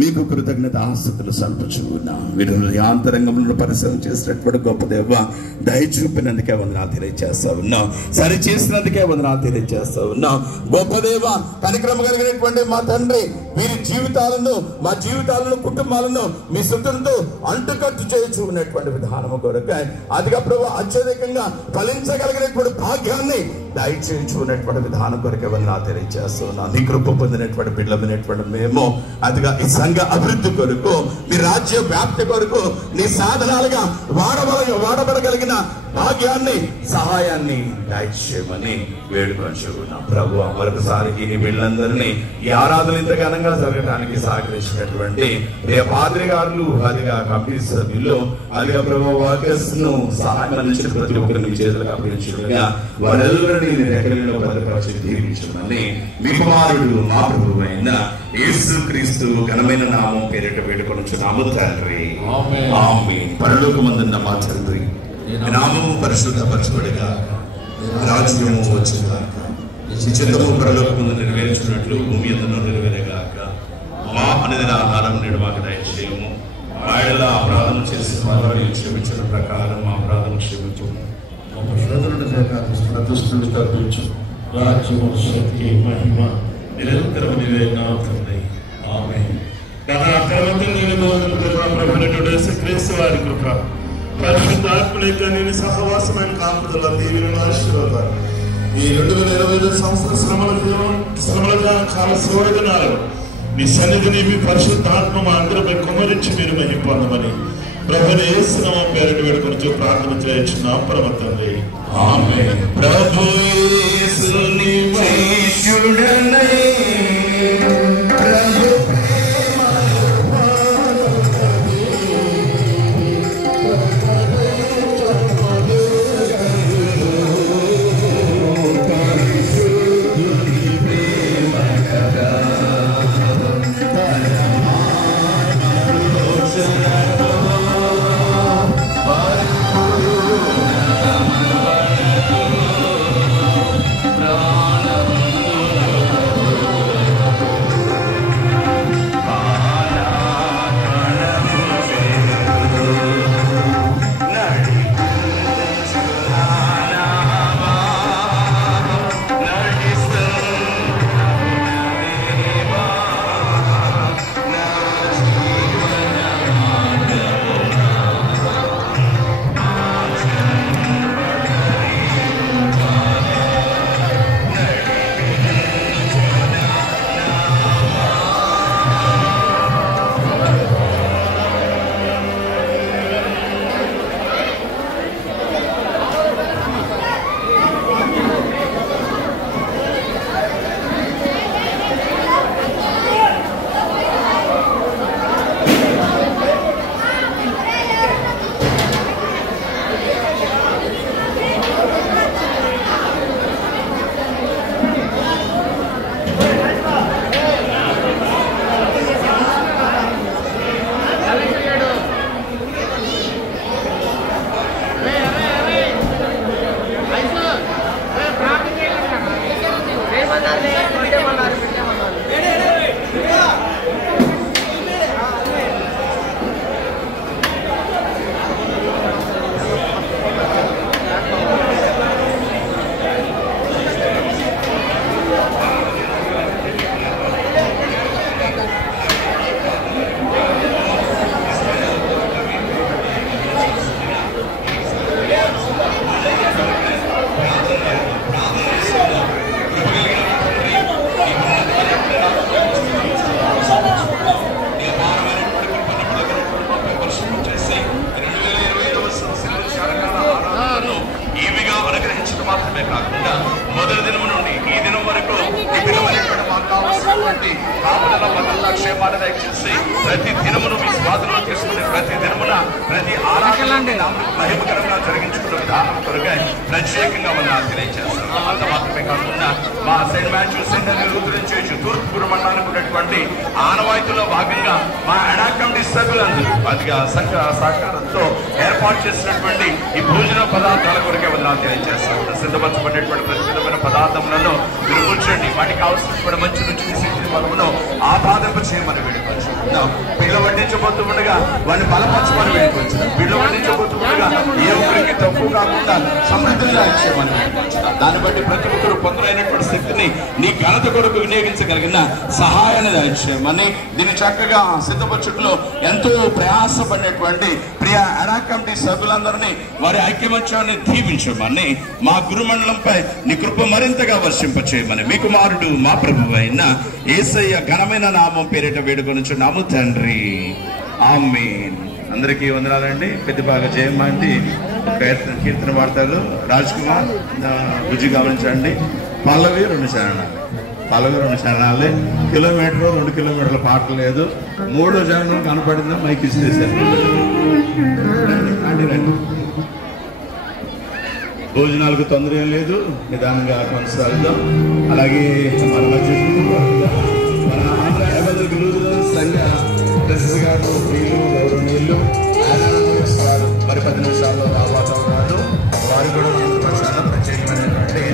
మీకు కృతజ్ఞత ఆస్తులు సల్పుచున్నా. మీరు హృదయాంతరంగంలో పరిశ్రమ చేసినటువంటి గొప్ప దేవ, దయ చూపినందుకే వందనాలు తెలియజేస్తా ఉన్నా. సరి చేసినందుకే వందనాలు తెలియజేస్తా ఉన్నా. గొప్ప దేవ, కనికరం కలిగినటువంటి మా తండ్రి, వీరి జీవితాలను, మా జీవితాలను, కుటుంబాలను మీ సుతులతో అంటుకట్టు చేయించు ఉన్నటువంటి విధానము కొరకై అదిగా ప్రభు అత్యధికంగా ఫలించగలిగినటువంటి భాగ్యాన్ని దయచేయించుకున్నటువంటి విధానం కొరకే వందనాలు తెలియజేస్తూ ఉన్నా. నీ కృప పొందినటువంటి బిడ్డలమైనటువంటి మేము అదిగా ఈ సంఘ అభివృద్ధి కొరకు, మీ రాజ్య వ్యాప్తి కొరకు, నీ సాధనాలుగా వాడబడగలిగిన భాగ్యాన్ని, సహాయాన్ని దయచేయమని వేడుకొంచుకున్నాం ప్రభు. మరొకసారి ఈ బిడ్డలందరినీ ఈ ఆరాధన ఇంత ఘనంగా జరగడానికి సహకరించినటువంటి పాద్రి గారు, అదిగా కమిటీ సభ్యులు, అదిగా ప్రభు వర్కర్స్ ను సహాయం అందించిన ప్రతి ఒక్కరిని చేతులకు అప్పగించుగా వారెల్లరినీ భద్రపరిచి దీవించమని మీ కుమారుడు మా ప్రభువు అయిన యేసుక్రీస్తు ఘనమైన నామం పేరిట వేడుకొనుచున్నాము తండ్రి. ఆమేన్. పరలోకమందున్న మా తండ్రి, నామము పరిశుద్ధపరచబడుగా, రాజ్యము వచ్చుగాక, నీ చిత్తము పరలోకమందు నెరవేర్చున్నట్లు భూమి యందును నెరవేరుగాక. మా అనుదిన ఆహారం నేడు మాకు దయచేయము. మా యెడల అపరాధం చేసి వారిని క్షమించిన ప్రకారం మా అపరాధం క్షమించు. దుష్టుని తప్పించు. రాజ్యము, శక్తి, మహిమ నిరంతరం నీవే తండ్రి. ఆమేన్. క్రీస్తు వారి కృప, పరిశుద్ధాత్మ యొక్క నేను సహవాసమైన కాపుదల, దీవెనల ఆశీర్వాదాలు ఈ 2020 సంవత్సర శ్రమల కాల సోదనాలు మీ సన్నిధిని, మీ పరిశుద్ధాత్మ మా అందరిపై కుమరించి మీరు మహిమ పొందమని ప్రభుని యేసు నామమున పేరిట వేడుకొనుచు ప్రార్థన చేయుచున్నాం పరమ తండ్రి. ఆమేన్. ప్రభు యేసుని వైశ్యుడనై ప్రభు ప్రతి దినమును మీ స్వాధీనంలో తీసుకుని ప్రతి దినమున ప్రతి ఆరాధన మహిమకరంగా జరిగించుకున్న విధానం కొరకై ప్రత్యేకంగా మనం తెలియజేస్తాం. అంత మాత్రమే కాకుండా మా సెయింట్ మాథ్యూ సెంటర్ నుంచి తూర్పు మండలానికి ఉన్నటువంటి ఆనవాయితీలో భాగంగా మా ఎడా కమిటీ సభ్యులందరూ అదిగా సంఘ సహకారంతో ఏర్పాటు చేసినటువంటి ఈ భోజన పదార్థాల కొరకే వందనాలు తెలియజేస్తాం. సిద్ధపరచబడినటువంటి ప్రతి విధమైన పదార్థములను మీరు కూర్చోండి, వాటికి కావాల్సినటువంటి మంచి రుచి శక్తి బలమును ఆపాదింపు చేయమని వేడుకొంచున్నాం. పిల్లలు వడ్డించబోతూ ఉండగా వాడిని బలపరచమని వేడుకొంచున్నాం. పిల్లలు వడ్డించబోతూ ఉండగా ఏ ఒక్కరికి తక్కువ కాకుండా సమృద్ధిగా ఇచ్చేయమని వేడుకొంచున్నాం. దాన్ని బట్టి ప్రతి ఒక్కరు పొందలేనటువంటి శక్తిని నీ ఘనత కొరకు వినియోగించగలిగిన సహాయాన్ని దయచేయమని, దీన్ని చక్కగా సిద్ధపరచుటలో ఎంతో ప్రయాసపడినటువంటి ప్రియ అడా కమిటీ సభ్యులందరినీ వారి ఐక్యమత్యాన్ని దీవించమని, మా గురుమండలంపై నీ కృప మరింతగా వర్షింపచేయమని మీ కుమారుడు మా ప్రభువు అయిన యేసయ్య ఘనమైన నామం పేరిట వేడుకొనుచున్నాము తండ్రి. ఆమేన్. అందరికీ వందనాలండి. పెద్దబాగా జయమాంటి కీర్తన వాడతారు. రాజ్ కుమార్ బుజ్జి గమనించండి. పల్లవి 2 చరణాలు, పల్లవి 2 చరణాలే. కిలోమీటర్ 2 కిలోమీటర్ల పాట లేదు. 3వ చరణం కనపడిందా మైక్ ఇచ్చేసారు. రండి. భోజనాలకు తొందర ఏం లేదు, నిదానంగా కొనసాగుదాం. అలాగే మన మధ్య మన ఆంధ్ర సంఘ ప్రెసిడెంట్ గారు గౌరవనీయులు మరి 10 నిమిషాల్లో రాబోతున్నారు. వారు కూడా ప్రత్యేకమైనటువంటి